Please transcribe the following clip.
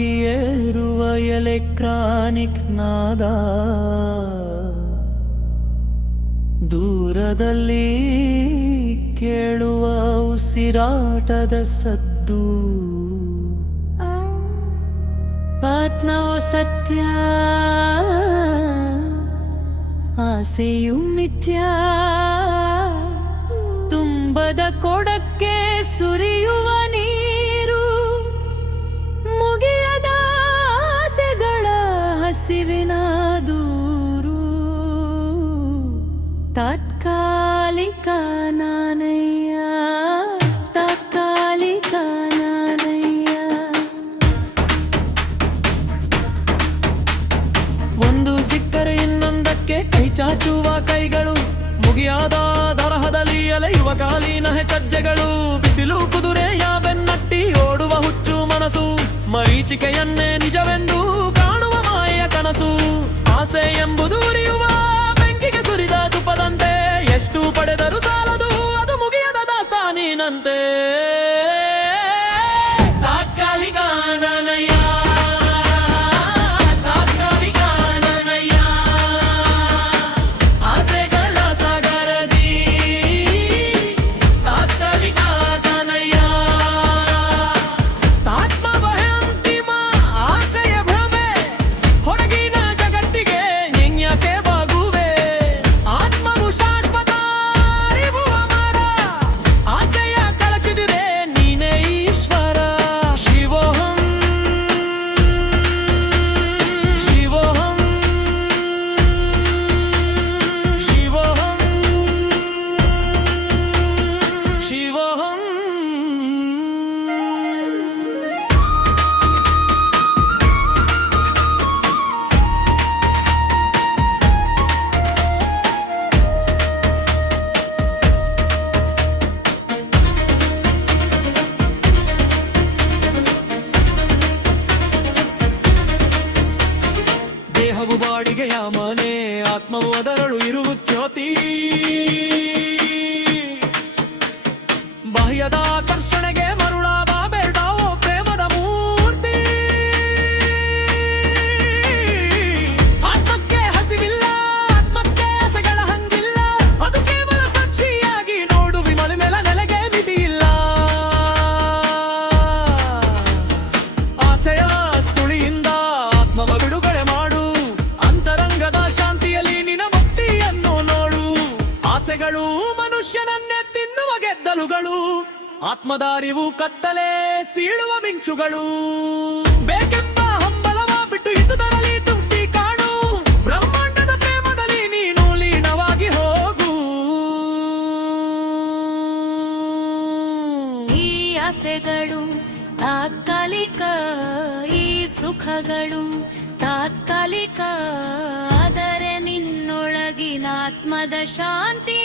ಮುಗಿಯೇರುವ electronic ನಾದ ದೂರದಲ್ಲಿ ಕೇಳುವ ಉಸಿರಾಟದ ಸದ್ದು ಆತ್ಮವು ಸತ್ಯ ಆಸೆಯು ಮಿಥ್ಯ ತುಂಬದ ಕೊಡಕ್ಕೆ ಸುರಿಯುವ ನೀರು ಮುಗಿಯದ ಆಸೆಗಳ ಹಸಿವಿನ ದೂರು ತಾತ್ಕಾಲಿಕ ನಾನಯ್ಯ ತಾತ್ಕಾಲಿಕ ನಾನಯ್ಯ ಒಂದು ಸಿಕ್ಕರೆ ಇನ್ನೊಂದಕ್ಕೆ ಕೈ ಚಾಚುವ ಕೈಗಳು ಮುಗಿಯಾದ ದರಹದಲ್ಲಿ ಅಲೆಯುವ ಕಾಲಿನ ಹೆಜ್ಜೆಗಳು ಬಿಸಿಲು ಕುದುರೆಯ ಬೆನ್ನಟ್ಟಿ ಓಡುವ ಹುಚ್ಚು ಮನಸ್ಸು ಮರೀಚಿಕೆಯನ್ನೇ ನಿಜವೆಂದು ಕಾಣುವ ಮಾಯೆಯ ಕನಸು ಆಸೆ ಎಂಬುದು ಉರಿಯುವ ಬೆಂಕಿಗೆ ಸುರಿದ ತುಪ್ಪದಂತೆ ಎಷ್ಟು ಪಡೆದರೂ ಸಾಲದು ಅದು ಮುಗಿಯದ ದಾಸ್ತಾನಿನಂತೆ ತಾತ್ಕಾಲಿಕ ನಾನಯ್ಯ ತಾತ್ಕಾಲಿಕ ನಾನಯ್ಯ ಆಸೆಗಳ ಸಾಗರದಿ ತಾತ್ಕಾಲಿಕ ನಾನಯ್ಯ ಆತ್ಮಭಯಂತಿಮ ಆಸೆಯ ಭ್ರಮೆ ಹೊರಗಿನ ಜಗತ್ತಿಗೆ ಎಂಗ್ಯಾಕೆ ಬಾಗುವೆ ಆತ್ಮವು ಶಾಶ್ವತ ಅರಿವು ಅಮರ ಆಸೆಯ ಕಳಚಿಡಿರೆ ನೀನೇ ಈಶ್ವರ ಶಿವೋಹಂ ಶಿವೋಹಂ ಶಿವೋಹಂ ಶಿವೋಹಂ ದೇಹವು ಬಾಡಿಗೆಯ ಮನೆ ಆತ್ಮವು ಅದರಳು ಇರುವ ಜ್ಯೋತಿ ಬಾಹ್ಯದ ಆಕರ್ಷಣೆಗೆ ಮರುಳಾವ ಬೇಡಾವೋ ಪ್ರೇಮದ ಮೂರ್ತಿ ಆತ್ಮಕ್ಕೆ ಹಸಿವಿಲ್ಲ ಆತ್ಮಕ್ಕೆ ಆಸೆಗಳ ಹಂಗಿಲ್ಲ ಅದು ಕೇವಲ ಸಾಕ್ಷಿಯಾಗಿ ನೋಡು ವಿಮಲ ಮೇಲ ನೆಲೆಗೆ ವಿಧಿಯಿಲ್ಲ ಆಸೆಯ ಸುಳಿಯಿಂದ ಆತ್ಮವ ಬಿಡುಗಡೆ ಮಾಡು ಅಂತರಂಗದ ಶಾಂತಿಯಲ್ಲಿ ನಿನ ಮುಕ್ತಿಯನ್ನು ನೋಡು ಆಸೆಗಳು ಮನುಷ್ಯನನ್ನೇ ತಿನ್ನುವ ಗೆದ್ದಲುಗಳು ಆತ್ಮದ ಅರಿವು ಕತ್ತಲೆ ಸೀಳುವ ಮಿಂಚುಗಳು ಬೇಕೆಂಬ ಹಂಬಲವ ಬಿಟ್ಟು ಇದ್ದುದರಲ್ಲಿ ತೃಪ್ತಿ ಕಾಣು ಬ್ರಹ್ಮಾಂಡದ ಪ್ರೇಮದಲ್ಲಿ ನೀನು ಲೀನವಾಗಿ ಹೋಗು ಈ ಆಸೆಗಳು ತಾತ್ಕಾಲಿಕ ಈ ಸುಖಗಳು ತಾತ್ಕಾಲಿಕ ಆದರೆ ನಿನ್ನೊಳಗಿನ ಆತ್ಮದ ಶಾಂತಿ